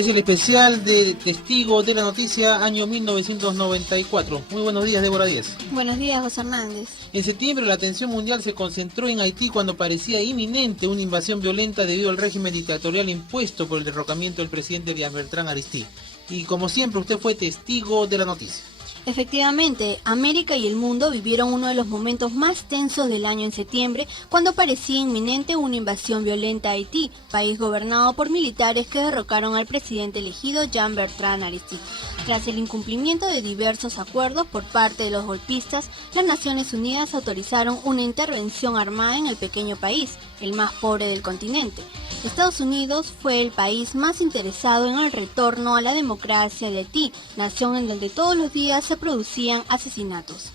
Es el especial de Testigo de la Noticia, año 1994. Muy buenos días, Débora Díez. Buenos días, José Hernández. En septiembre, la atención mundial se concentró en Haití cuando parecía inminente una invasión violenta debido al régimen dictatorial impuesto por el derrocamiento del presidente Jean-Bertrand Aristide. Y como siempre, usted fue testigo de la noticia. Efectivamente, América y el mundo vivieron uno de los momentos más tensos del año en septiembre, cuando parecía inminente una invasión violenta a Haití, país gobernado por militares que derrocaron al presidente elegido Jean-Bertrand Aristide. Tras el incumplimiento de diversos acuerdos por parte de los golpistas, las Naciones Unidas autorizaron una intervención armada en el pequeño país, el más pobre del continente. Estados Unidos fue el país más interesado en el retorno a la democracia de Haití, nación en donde todos los días se producían asesinatos.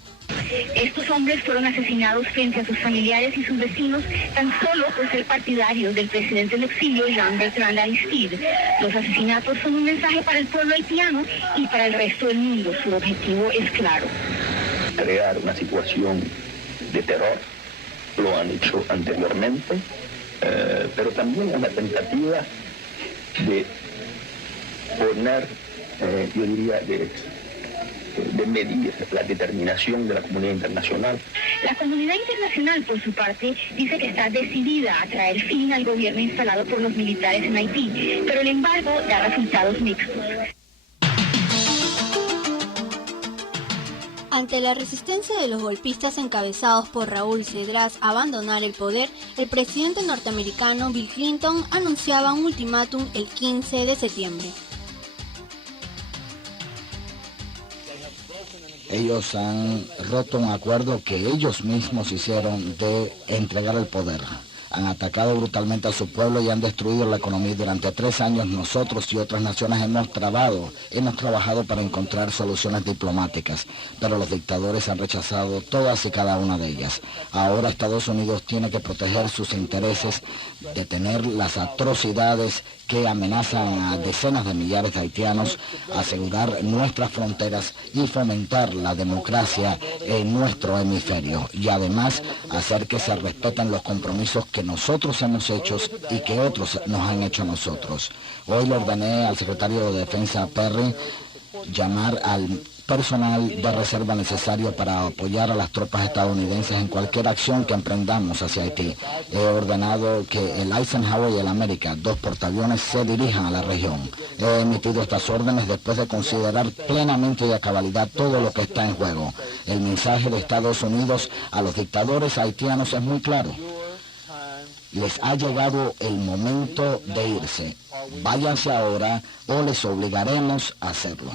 Estos hombres fueron asesinados frente a sus familiares y sus vecinos tan solo por ser partidarios del presidente en exilio Jean-Bertrand Aristide. Los asesinatos son un mensaje para el pueblo haitiano y para el resto del mundo. Su objetivo es claro: crear una situación de terror. Lo han hecho anteriormente, pero también una tentativa de poner, yo diría, de medir la determinación de la comunidad internacional. La comunidad internacional, por su parte, dice que está decidida a traer fin al gobierno instalado por los militares en Haití, pero el embargo da resultados mixtos. Ante la resistencia de los golpistas encabezados por Raúl Cedras a abandonar el poder, el presidente norteamericano Bill Clinton anunciaba un ultimátum el 15 de septiembre. Ellos han roto un acuerdo que ellos mismos hicieron de entregar el poder. Han atacado brutalmente a su pueblo y han destruido la economía. Durante 3 años nosotros y otras naciones hemos trabajado para encontrar soluciones diplomáticas, pero los dictadores han rechazado todas y cada una de ellas. Ahora Estados Unidos tiene que proteger sus intereses, detener las atrocidades que amenazan a decenas de millares de haitianos, asegurar nuestras fronteras y fomentar la democracia en nuestro hemisferio, y además hacer que se respeten los compromisos que nosotros hemos hecho y que otros nos han hecho a nosotros. Hoy le ordené al secretario de Defensa Perry llamar al personal de reserva necesario para apoyar a las tropas estadounidenses en cualquier acción que emprendamos hacia Haití. He ordenado que el Eisenhower y el América, 2 portaaviones, se dirijan a la región. He emitido estas órdenes después de considerar plenamente y a cabalidad todo lo que está en juego. El mensaje de Estados Unidos a los dictadores haitianos es muy claro. Les ha llegado el momento de irse. Váyanse ahora o les obligaremos a hacerlo.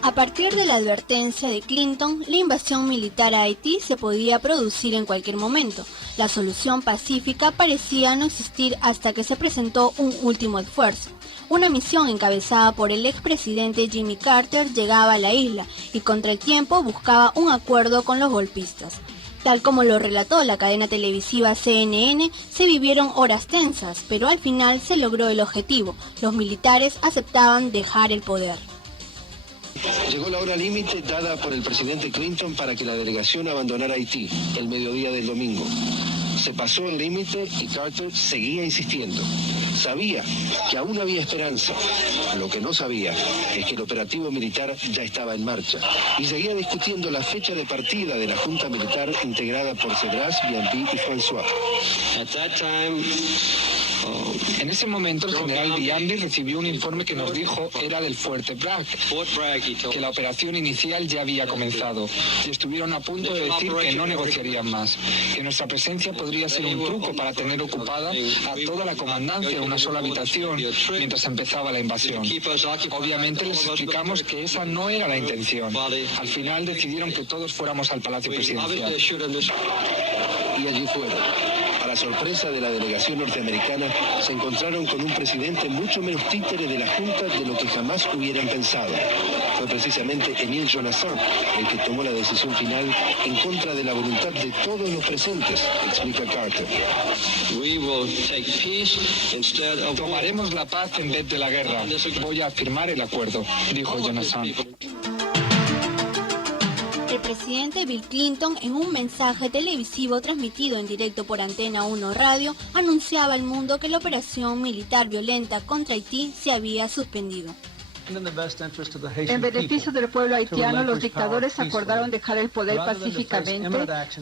A partir de la advertencia de Clinton, la invasión militar a Haití se podía producir en cualquier momento. La solución pacífica parecía no existir hasta que se presentó un último esfuerzo. Una misión encabezada por el expresidente Jimmy Carter llegaba a la isla y contra el tiempo buscaba un acuerdo con los golpistas. Tal como lo relató la cadena televisiva CNN, se vivieron horas tensas, pero al final se logró el objetivo. Los militares aceptaban dejar el poder. Llegó la hora límite dada por el presidente Clinton para que la delegación abandonara Haití, el mediodía del domingo. Se pasó el límite y Carter seguía insistiendo. Sabía que aún había esperanza. Lo que no sabía es que el operativo militar ya estaba en marcha y seguía discutiendo la fecha de partida de la Junta Militar integrada por Cedras, Bienpi y François. En ese momento el general Biambi recibió un informe que nos dijo era del Fuerte Bragg, que la operación inicial ya había comenzado y estuvieron a punto de decir que no negociarían más, que nuestra presencia podría ser un truco para tener ocupada a toda la comandancia en una sola habitación mientras empezaba la invasión. Obviamente les explicamos que esa no era la intención. Al final decidieron que todos fuéramos al Palacio Presidencial. Y allí fueron. Para sorpresa de la delegación norteamericana, se encontraron con un presidente mucho menos títere de la Junta de lo que jamás hubieran pensado. Fue precisamente Émile Jonassin el que tomó la decisión final en contra de la voluntad de todos los presentes, explica Carter. Tomaremos la paz en vez de la guerra. Voy a firmar el acuerdo, dijo Jonassin. El presidente Bill Clinton, en un mensaje televisivo transmitido en directo por Antena 1 Radio, anunciaba al mundo que la operación militar violenta contra Haití se había suspendido. En beneficio del pueblo haitiano, los dictadores acordaron dejar el poder pacíficamente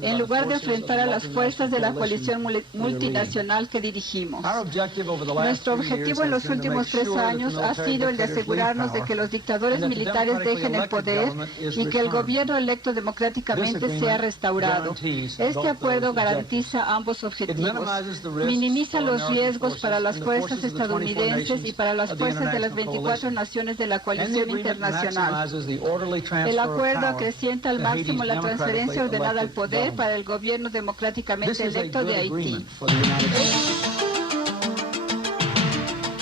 en lugar de enfrentar a las fuerzas de la coalición multinacional que dirigimos. Nuestro objetivo en los últimos 3 años ha sido el de asegurarnos de que los dictadores militares dejen el poder y que el gobierno electo democráticamente sea restaurado. Este acuerdo garantiza ambos objetivos. Minimiza los riesgos para las fuerzas estadounidenses y para las fuerzas de las 24 naciones de la coalición internacional. El acuerdo acrecienta al máximo la transferencia ordenada al poder para el gobierno democráticamente electo de Haití.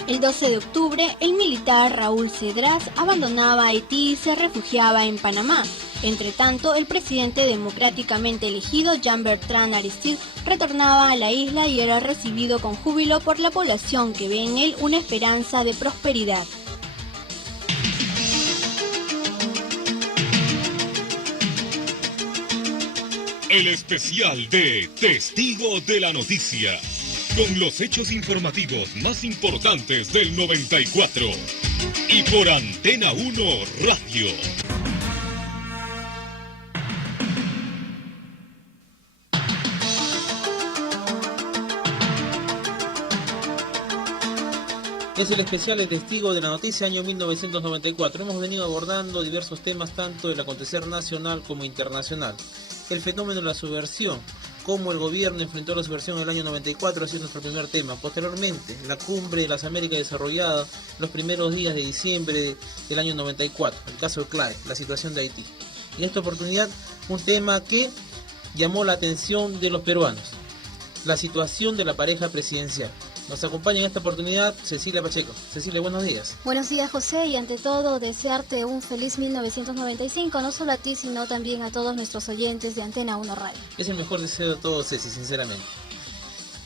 El 12 de octubre, el militar Raúl Cedras abandonaba Haití y se refugiaba en Panamá. Entre tanto, el presidente democráticamente elegido, Jean-Bertrand Aristide, retornaba a la isla y era recibido con júbilo por la población que ve en él una esperanza de prosperidad. El especial de Testigo de la Noticia, con los hechos informativos más importantes del 94 y por Antena 1 Radio. Es el especial de Testigo de la Noticia, año 1994. Hemos venido abordando diversos temas tanto del acontecer nacional como internacional. El fenómeno de la subversión, cómo el gobierno enfrentó la subversión en el año 94, ha sido nuestro primer tema. Posteriormente, la cumbre de las Américas desarrollada los primeros días de diciembre del año 94, el caso de CLAE, la situación de Haití. Y en esta oportunidad, un tema que llamó la atención de los peruanos, la situación de la pareja presidencial. Nos acompaña en esta oportunidad Cecilia Pacheco. Cecilia, buenos días. Buenos días, José, y ante todo desearte un feliz 1995, no solo a ti, sino también a todos nuestros oyentes de Antena 1 Radio. Es el mejor deseo de todos, Ceci, sinceramente.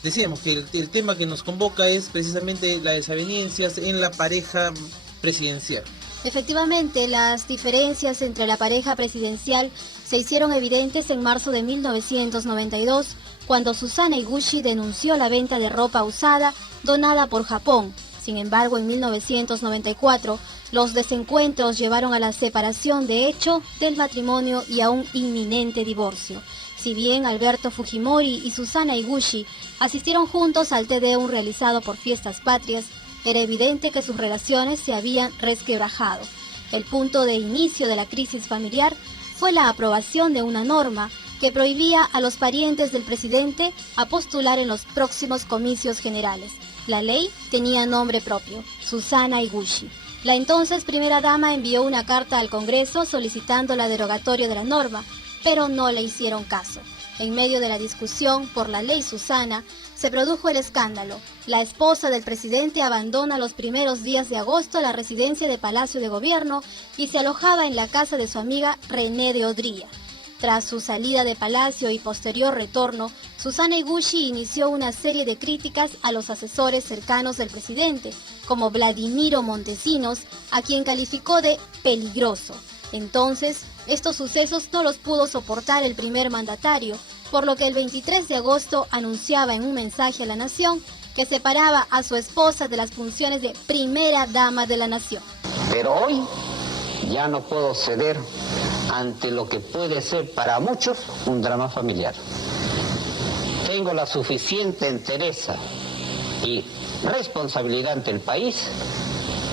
Decíamos que el tema que nos convoca es precisamente las desavenencias en la pareja presidencial. Efectivamente, las diferencias entre la pareja presidencial se hicieron evidentes en marzo de 1992, cuando Susana Higuchi denunció la venta de ropa usada donada por Japón. Sin embargo, en 1994, los desencuentros llevaron a la separación de hecho del matrimonio y a un inminente divorcio. Si bien Alberto Fujimori y Susana Higuchi asistieron juntos al Te-Deum realizado por Fiestas Patrias, era evidente que sus relaciones se habían resquebrajado. El punto de inicio de la crisis familiar fue la aprobación de una norma que prohibía a los parientes del presidente a postular en los próximos comicios generales. La ley tenía nombre propio, Susana Higuchi. La entonces primera dama envió una carta al Congreso solicitando la derogatoria de la norma, pero no le hicieron caso. En medio de la discusión por la ley Susana, se produjo el escándalo. La esposa del presidente abandona los primeros días de agosto la residencia de Palacio de Gobierno y se alojaba en la casa de su amiga René de Odría. Tras su salida de Palacio y posterior retorno, Susana Higuchi inició una serie de críticas a los asesores cercanos del presidente, como Vladimiro Montesinos, a quien calificó de peligroso. Entonces, estos sucesos no los pudo soportar el primer mandatario, por lo que el 23 de agosto anunciaba en un mensaje a la nación que separaba a su esposa de las funciones de primera dama de la nación. Pero hoy ya no puedo ceder ante lo que puede ser para muchos un drama familiar. Tengo la suficiente entereza y responsabilidad ante el país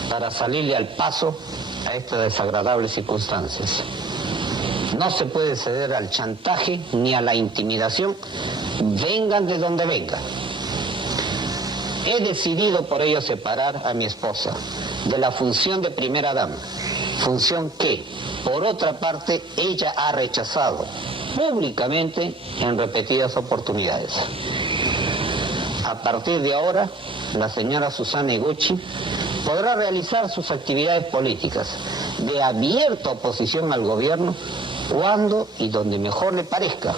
para salirle al paso a estas desagradables circunstancias. No se puede ceder al chantaje ni a la intimidación, vengan de donde vengan. He decidido por ello separar a mi esposa de la función de primera dama, función que, por otra parte, ella ha rechazado públicamente en repetidas oportunidades. A partir de ahora, la señora Susana Higuchi podrá realizar sus actividades políticas de abierta oposición al gobierno cuando y donde mejor le parezca,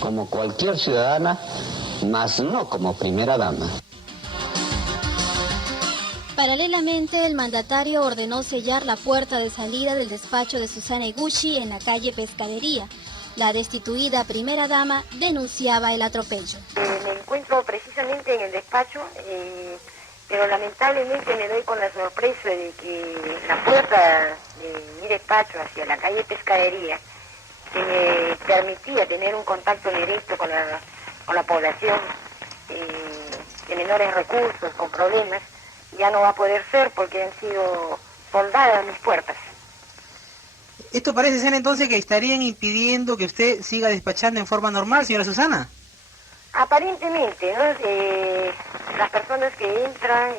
como cualquier ciudadana, mas no como primera dama. Paralelamente, el mandatario ordenó sellar la puerta de salida del despacho de Susana Higuchi en la calle Pescadería. La destituida primera dama denunciaba el atropello. Me encuentro precisamente en el despacho, pero lamentablemente me doy con la sorpresa de que la puerta de mi despacho hacia la calle Pescadería, que me permitía tener un contacto directo con la población de menores recursos, con problemas, ya no va a poder ser porque han sido soldadas mis puertas. Esto parece ser entonces que estarían impidiendo que usted siga despachando en forma normal, señora Susana. Aparentemente, ¿no? Las personas que entran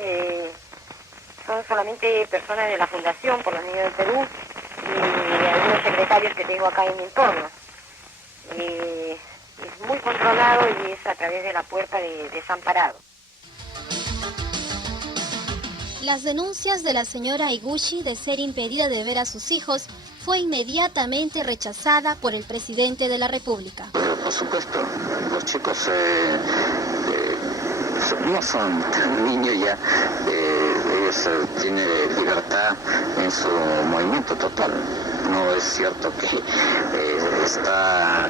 son solamente personas de la Fundación por los Niños del Perú y algunos secretarios que tengo acá en mi entorno. Es muy controlado y es a través de la puerta de desamparado. Las denuncias de la señora Higuchi de ser impedida de ver a sus hijos fue inmediatamente rechazada por el presidente de la República. Por supuesto, los chicos no son niños ya, ellos tienen libertad en su movimiento total. No es cierto que está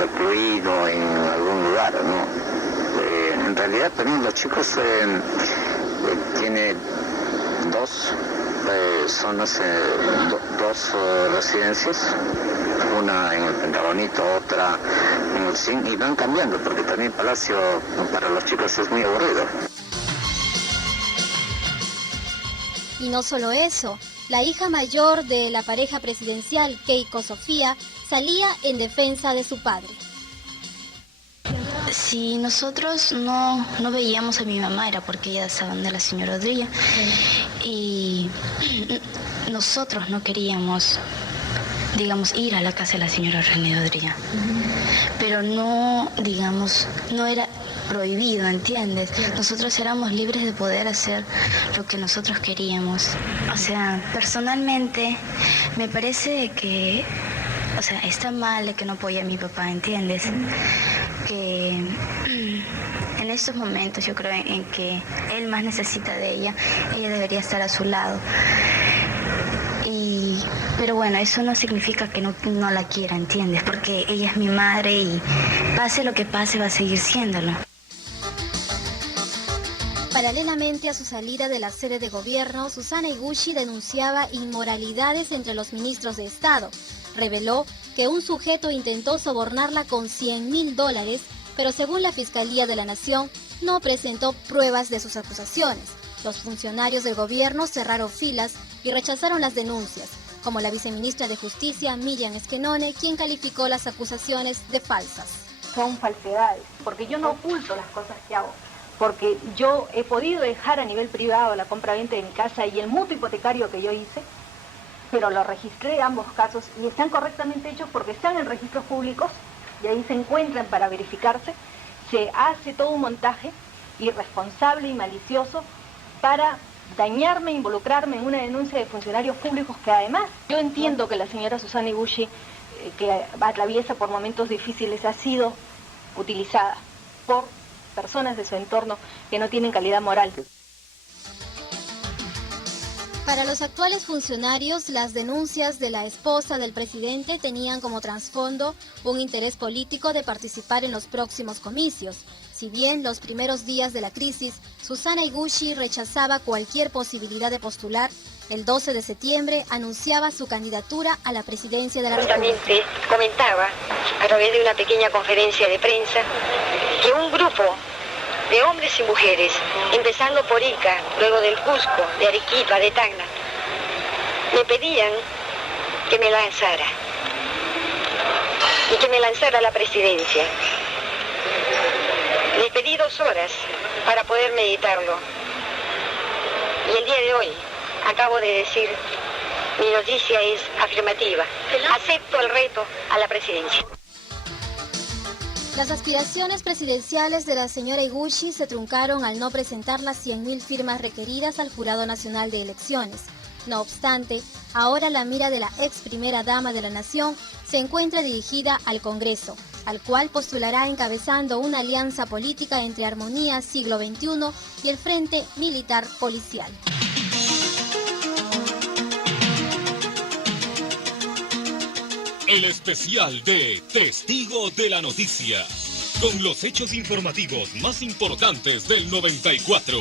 recluido en algún lugar, ¿no? En realidad también los chicos tienen dos zonas, dos residencias, una en el Pentagonito, otra en el CIN, y van cambiando porque también Palacio para los chicos es muy aburrido. Y no solo eso, la hija mayor de la pareja presidencial, Keiko Sofía, salía en defensa de su padre. Si nosotros no veíamos a mi mamá era porque ella estaba de la señora Odría, y nosotros no queríamos, digamos, ir a la casa de la señora René Odría, pero no, digamos, no era prohibido, ¿entiendes? Nosotros éramos libres de poder hacer lo que nosotros queríamos. O sea, personalmente me parece que, o sea, está mal de que no apoye a mi papá, ¿entiendes? Que en estos momentos yo creo en que él más necesita de ella debería estar a su lado. Pero bueno, eso no significa que no la quiera, ¿entiendes? Porque ella es mi madre y pase lo que pase va a seguir siéndolo. Paralelamente a su salida de la sede de gobierno, Susana Higuchi denunciaba inmoralidades entre los ministros de Estado. Reveló que un sujeto intentó sobornarla con $100,000, pero según la Fiscalía de la Nación, no presentó pruebas de sus acusaciones. Los funcionarios del gobierno cerraron filas y rechazaron las denuncias, como la viceministra de Justicia, Miriam Esquenone, quien calificó las acusaciones de falsas. Son falsedades, porque yo no oculto las cosas que hago, porque yo he podido dejar a nivel privado la compra-venta de mi casa y el mutuo hipotecario que yo hice, pero lo registré ambos casos y están correctamente hechos porque están en registros públicos y ahí se encuentran para verificarse. Se hace todo un montaje irresponsable y malicioso para dañarme, involucrarme en una denuncia de funcionarios públicos que además yo entiendo que la señora Susana Higuchi, que atraviesa por momentos difíciles, ha sido utilizada por personas de su entorno que no tienen calidad moral. Para los actuales funcionarios, las denuncias de la esposa del presidente tenían como trasfondo un interés político de participar en los próximos comicios. Si bien los primeros días de la crisis, Susana Higuchi rechazaba cualquier posibilidad de postular, el 12 de septiembre anunciaba su candidatura a la presidencia de la República. Justamente comentaba a través de una pequeña conferencia de prensa que un grupo de hombres y mujeres, empezando por Ica, luego del Cusco, de Arequipa, de Tacna, me pedían que me lanzara y que me lanzara a la presidencia. Les pedí 2 horas para poder meditarlo y el día de hoy acabo de decir, mi noticia es afirmativa, acepto el reto a la presidencia. Las aspiraciones presidenciales de la señora Higuchi se truncaron al no presentar las 100,000 firmas requeridas al Jurado Nacional de Elecciones. No obstante, ahora la mira de la ex primera dama de la nación se encuentra dirigida al Congreso. al cual postulará encabezando una alianza política entre Armonía Siglo XXI y el Frente Militar Policial. El especial de Testigo de la Noticia, con los hechos informativos más importantes del 94.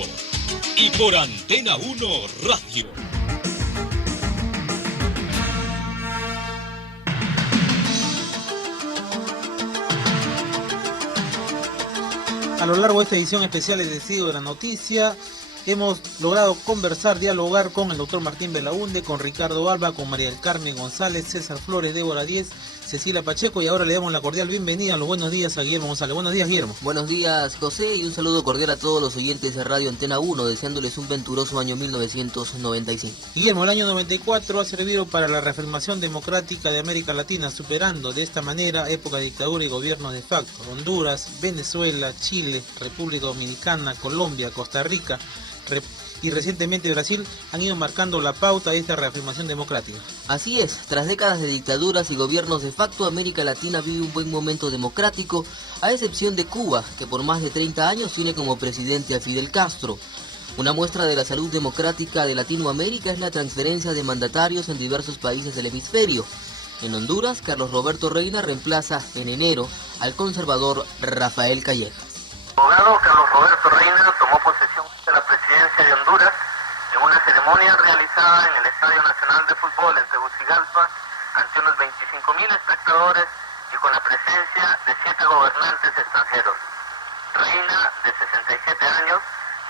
Y por Antena 1 Radio. A lo largo de esta edición especial de Testigo de la Noticia, hemos logrado dialogar con el doctor Martín Belaunde, con Ricardo Alba, con María del Carmen González, César Flores, Débora Díez, Cecilia Pacheco, y ahora le damos la cordial bienvenida, los buenos días a Guillermo González. Buenos días, Guillermo. Buenos días, José, y un saludo cordial a todos los oyentes de Radio Antena 1, deseándoles un venturoso año 1995. Guillermo, el año 94 ha servido para la reafirmación democrática de América Latina, superando de esta manera época de dictadura y gobierno de facto. Honduras, Venezuela, Chile, República Dominicana, Colombia, Costa Rica y recientemente Brasil han ido marcando la pauta de esta reafirmación democrática. Así es, tras décadas de dictaduras y gobiernos de facto, América Latina vive un buen momento democrático, a excepción de Cuba, que por más de 30 años tiene como presidente a Fidel Castro. Una muestra de la salud democrática de Latinoamérica es la transferencia de mandatarios en diversos países del hemisferio. En Honduras, Carlos Roberto Reina reemplaza en enero al conservador Rafael Callejas. El abogado Carlos Roberto Reina tomó posesión de la presidencia de Honduras en una ceremonia realizada en el Estadio Nacional de Fútbol en Tegucigalpa ante unos 25.000 espectadores y con la presencia de 7 gobernantes extranjeros. Reina, de 67 años,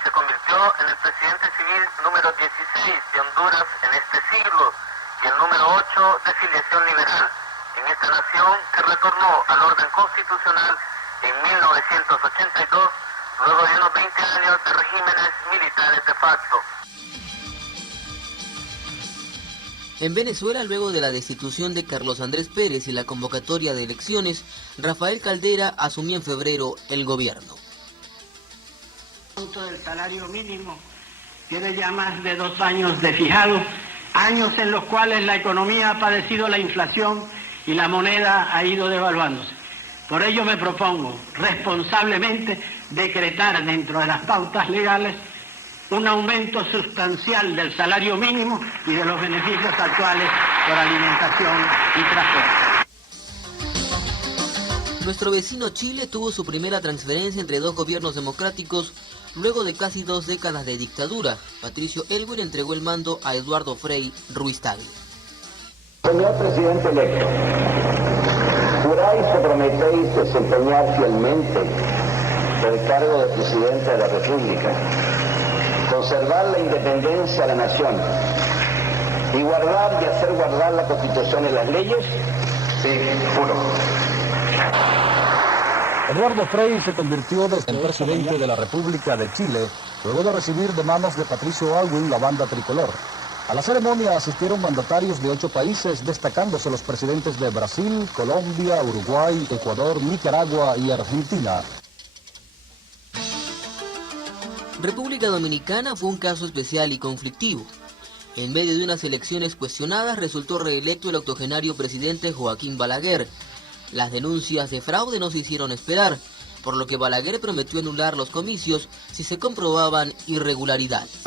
se convirtió en el presidente civil número 16 de Honduras en este siglo y el número 8 de filiación liberal en esta nación que retornó al orden constitucional en 1982, luego de unos 20 años de regímenes militares de facto. En Venezuela, luego de la destitución de Carlos Andrés Pérez y la convocatoria de elecciones, Rafael Caldera asumió en febrero el gobierno. El aumento del salario mínimo tiene ya más de 2 años de fijado, años en los cuales la economía ha padecido la inflación y la moneda ha ido devaluándose. Por ello me propongo responsablemente decretar dentro de las pautas legales un aumento sustancial del salario mínimo y de los beneficios actuales por alimentación y transporte. Nuestro vecino Chile tuvo su primera transferencia entre 2 gobiernos democráticos luego de casi 2 décadas de dictadura. Patricio Elwin entregó el mando a Eduardo Frei Ruiz-Tagle. Señor presidente electo, ¿juráis o prometéis desempeñar fielmente el cargo de presidente de la República, conservar la independencia de la nación y guardar y hacer guardar la Constitución y las leyes? Sí, juro. Eduardo Frei se convirtió en presidente de la República de Chile luego de recibir de manos de Patricio Aylwin la banda tricolor. A la ceremonia asistieron mandatarios de 8 países, destacándose los presidentes de Brasil, Colombia, Uruguay, Ecuador, Nicaragua y Argentina. República Dominicana fue un caso especial y conflictivo. En medio de unas elecciones cuestionadas, resultó reelecto el octogenario presidente Joaquín Balaguer. Las denuncias de fraude no se hicieron esperar, por lo que Balaguer prometió anular los comicios si se comprobaban irregularidades.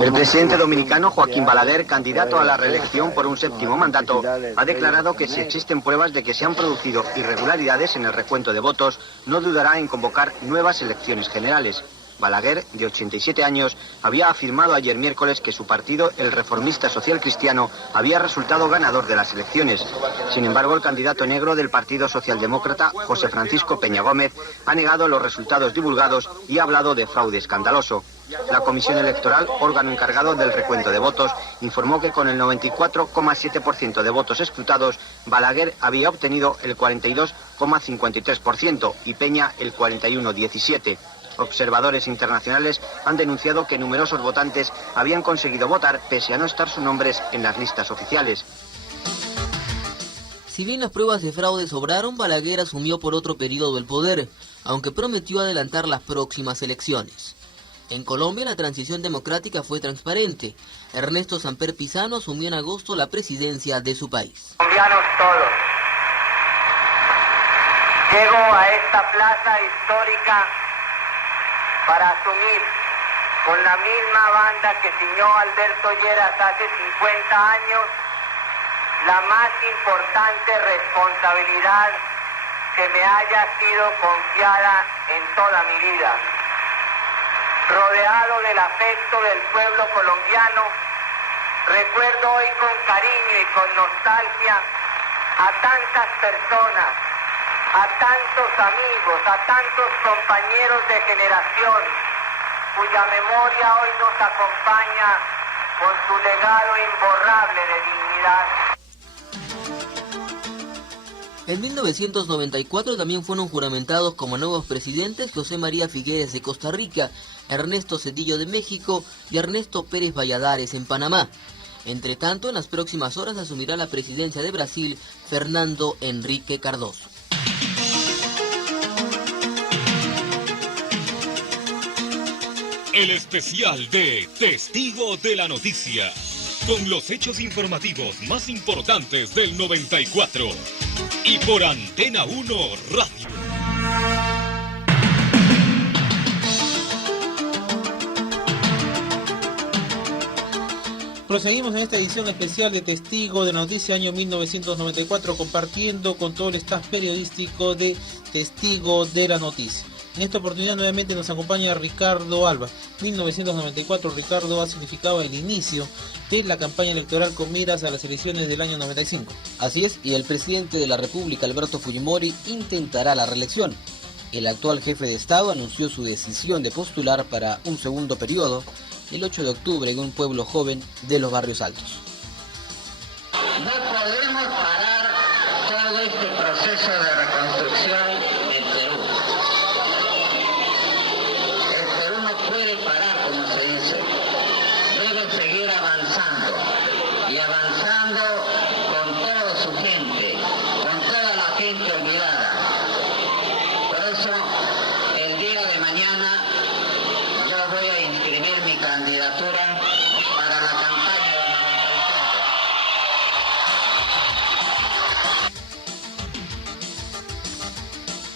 El presidente dominicano Joaquín Balaguer, candidato a la reelección por un 7º mandato, ha declarado que si existen pruebas de que se han producido irregularidades en el recuento de votos, no dudará en convocar nuevas elecciones generales. Balaguer, de 87 años, había afirmado ayer miércoles que su partido, el Reformista Social Cristiano, había resultado ganador de las elecciones. Sin embargo, el candidato negro del Partido Socialdemócrata, José Francisco Peña Gómez, ha negado los resultados divulgados y ha hablado de fraude escandaloso. La Comisión Electoral, órgano encargado del recuento de votos, informó que con el 94,7% de votos escrutados, Balaguer había obtenido el 42,53% y Peña el 41,17%. Observadores internacionales han denunciado que numerosos votantes habían conseguido votar pese a no estar sus nombres en las listas oficiales. Si bien las pruebas de fraude sobraron, Balaguer asumió por otro periodo el poder, aunque prometió adelantar las próximas elecciones. En Colombia la transición democrática fue transparente. Ernesto Samper Pizano asumió en agosto la presidencia de su país. Colombianos todos, Llego a esta plaza histórica para asumir con la misma banda que ciñó Alberto Lleras hace 50 años la más importante responsabilidad que me haya sido confiada en toda mi vida. Rodeado del afecto del pueblo colombiano, recuerdo hoy con cariño y con nostalgia a tantas personas, a tantos amigos, a tantos compañeros de generación, cuya memoria hoy nos acompaña con su legado imborrable de dignidad. En 1994 también fueron juramentados como nuevos presidentes José María Figueres de Costa Rica, Ernesto Zedillo de México y Ernesto Pérez Valladares en Panamá. Entre tanto, en las próximas horas asumirá la presidencia de Brasil Fernando Henrique Cardoso. El especial de Testigo de la Noticia, con los hechos informativos más importantes del 94. Y por Antena 1 Radio. Proseguimos en esta edición especial de Testigo de la Noticia año 1994, compartiendo con todo el staff periodístico de Testigo de la Noticia. En esta oportunidad nuevamente nos acompaña Ricardo Alba. 1994, Ricardo, ha significado el inicio de la campaña electoral con miras a las elecciones del año 95. Así es, y el presidente de la República, Alberto Fujimori, intentará la reelección. El actual jefe de Estado anunció su decisión de postular para un segundo periodo el 8 de octubre en un pueblo joven de los Barrios Altos. No podemos parar todo este proceso de reconstrucción en Perú. El Perú no puede parar, como se dice. Debe seguir avanzando y avanzando con toda su gente, con toda la gente olvidada. Por eso, el día de mañana yo voy a inscribir mi candidatura para la campaña del 95.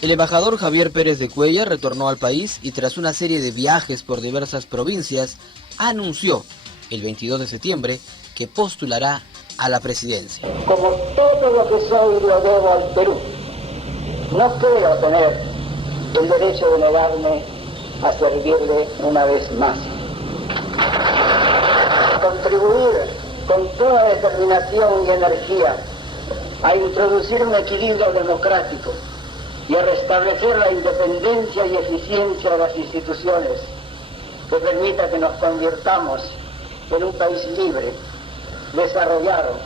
El embajador Javier Pérez de Cuellar retornó al país y tras una serie de viajes por diversas provincias, anunció el 22 de septiembre que postulará a la presidencia. Como todo lo que soy lo debo al Perú, no creo tener el derecho de negarme a servirle una vez más. Contribuir con toda determinación y energía a introducir un equilibrio democrático y a restablecer la independencia y eficiencia de las instituciones que permita que nos convirtamos en un país libre, desarrollado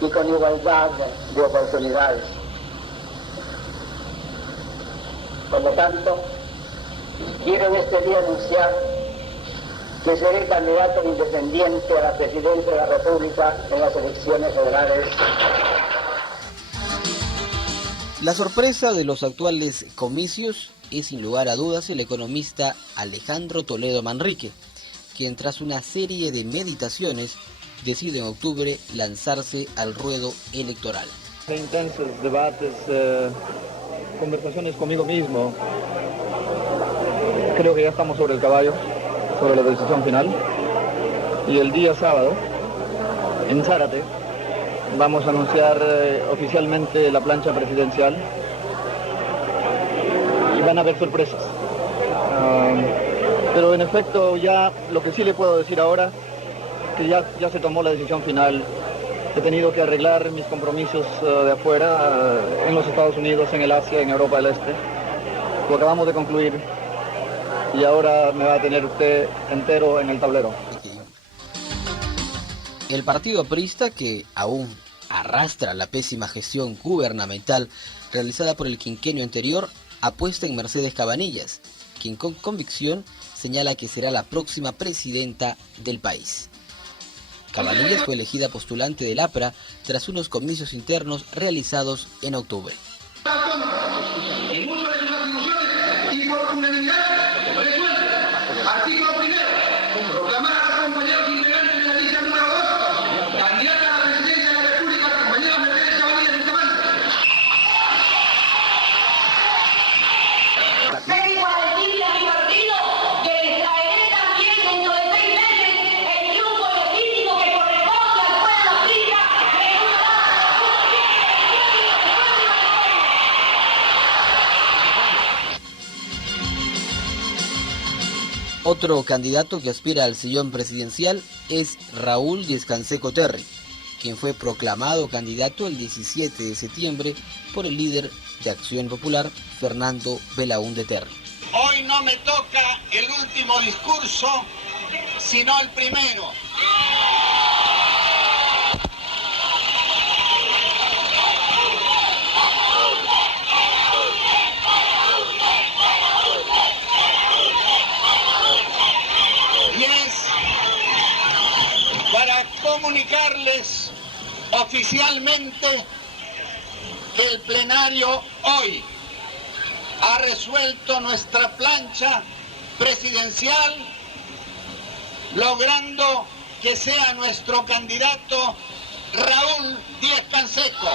y con igualdad de oportunidades. Por lo tanto, quiero en este día anunciar que seré candidato independiente a la presidencia de la República en las elecciones federales. La sorpresa de los actuales comicios es sin lugar a dudas el economista Alejandro Toledo Manrique, quien tras una serie de meditaciones decide en octubre lanzarse al ruedo electoral. Intensos debates, conversaciones conmigo mismo. Creo que ya estamos sobre el caballo, sobre la decisión final. Y el día sábado, en Zárate, vamos a anunciar oficialmente la plancha presidencial. Y van a haber sorpresas. Pero en efecto, ya lo que sí le puedo decir ahora, que ya se tomó la decisión final. He tenido que arreglar mis compromisos de afuera, en los Estados Unidos, en el Asia, en Europa del Este. Lo acabamos de concluir y ahora me va a tener usted entero en el tablero. El partido aprista, que aún arrastra la pésima gestión gubernamental realizada por el quinquenio anterior, apuesta en Mercedes Cabanillas, quien con convicción señala que será la próxima presidenta del país. Cabanillas fue elegida postulante del APRA tras unos comicios internos realizados en octubre. En uso de sus atribuciones y por unanimidad resuelve. Artículo primero. Proclamar a los compañeros integrantes de la lista número 2 candidata a la presidencia de la República, compañera Mercedes Cabanillas Bustamante. Otro candidato que aspira al sillón presidencial es Raúl Díez Canseco Terry, quien fue proclamado candidato el 17 de septiembre por el líder de Acción Popular, Fernando Belaúnde Terry. Hoy no me toca el último discurso, sino el primero. Y es para comunicarles oficialmente que el plenario hoy ha resuelto nuestra plancha presidencial, logrando que sea nuestro candidato Raúl Díez Canseco.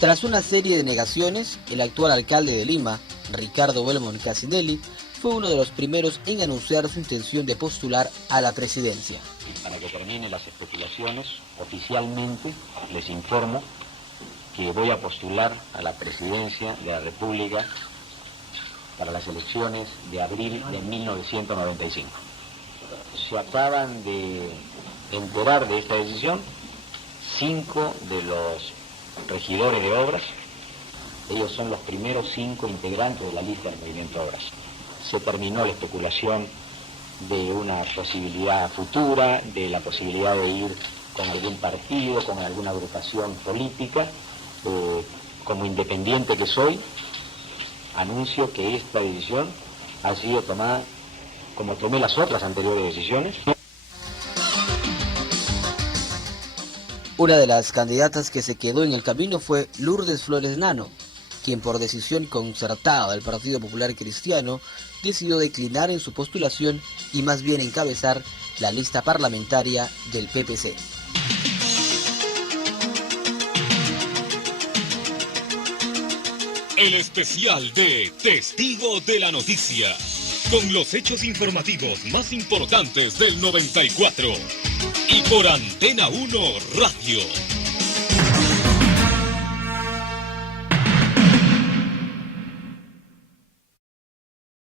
Tras una serie de negaciones, el actual alcalde de Lima, Ricardo Belmont Casinelli, fue uno de los primeros en anunciar su intención de postular a la presidencia. Para que terminen las especulaciones, oficialmente les informo que voy a postular a la presidencia de la República para las elecciones de abril de 1995. Se acaban de enterar de esta decisión 5 de los regidores de obras. Ellos son los primeros 5 integrantes de la lista del Movimiento Obras. Se terminó la especulación de una posibilidad futura, de la posibilidad de ir con algún partido, con alguna agrupación política. Como independiente que soy, anuncio que esta decisión ha sido tomada como tomé las otras anteriores decisiones. Una de las candidatas que se quedó en el camino fue Lourdes Flores Nano, quien por decisión concertada del Partido Popular Cristiano decidió declinar en su postulación y más bien encabezar la lista parlamentaria del PPC. El especial de Testigo de la Noticia, con los hechos informativos más importantes del 94. Y por Antena 1 Radio.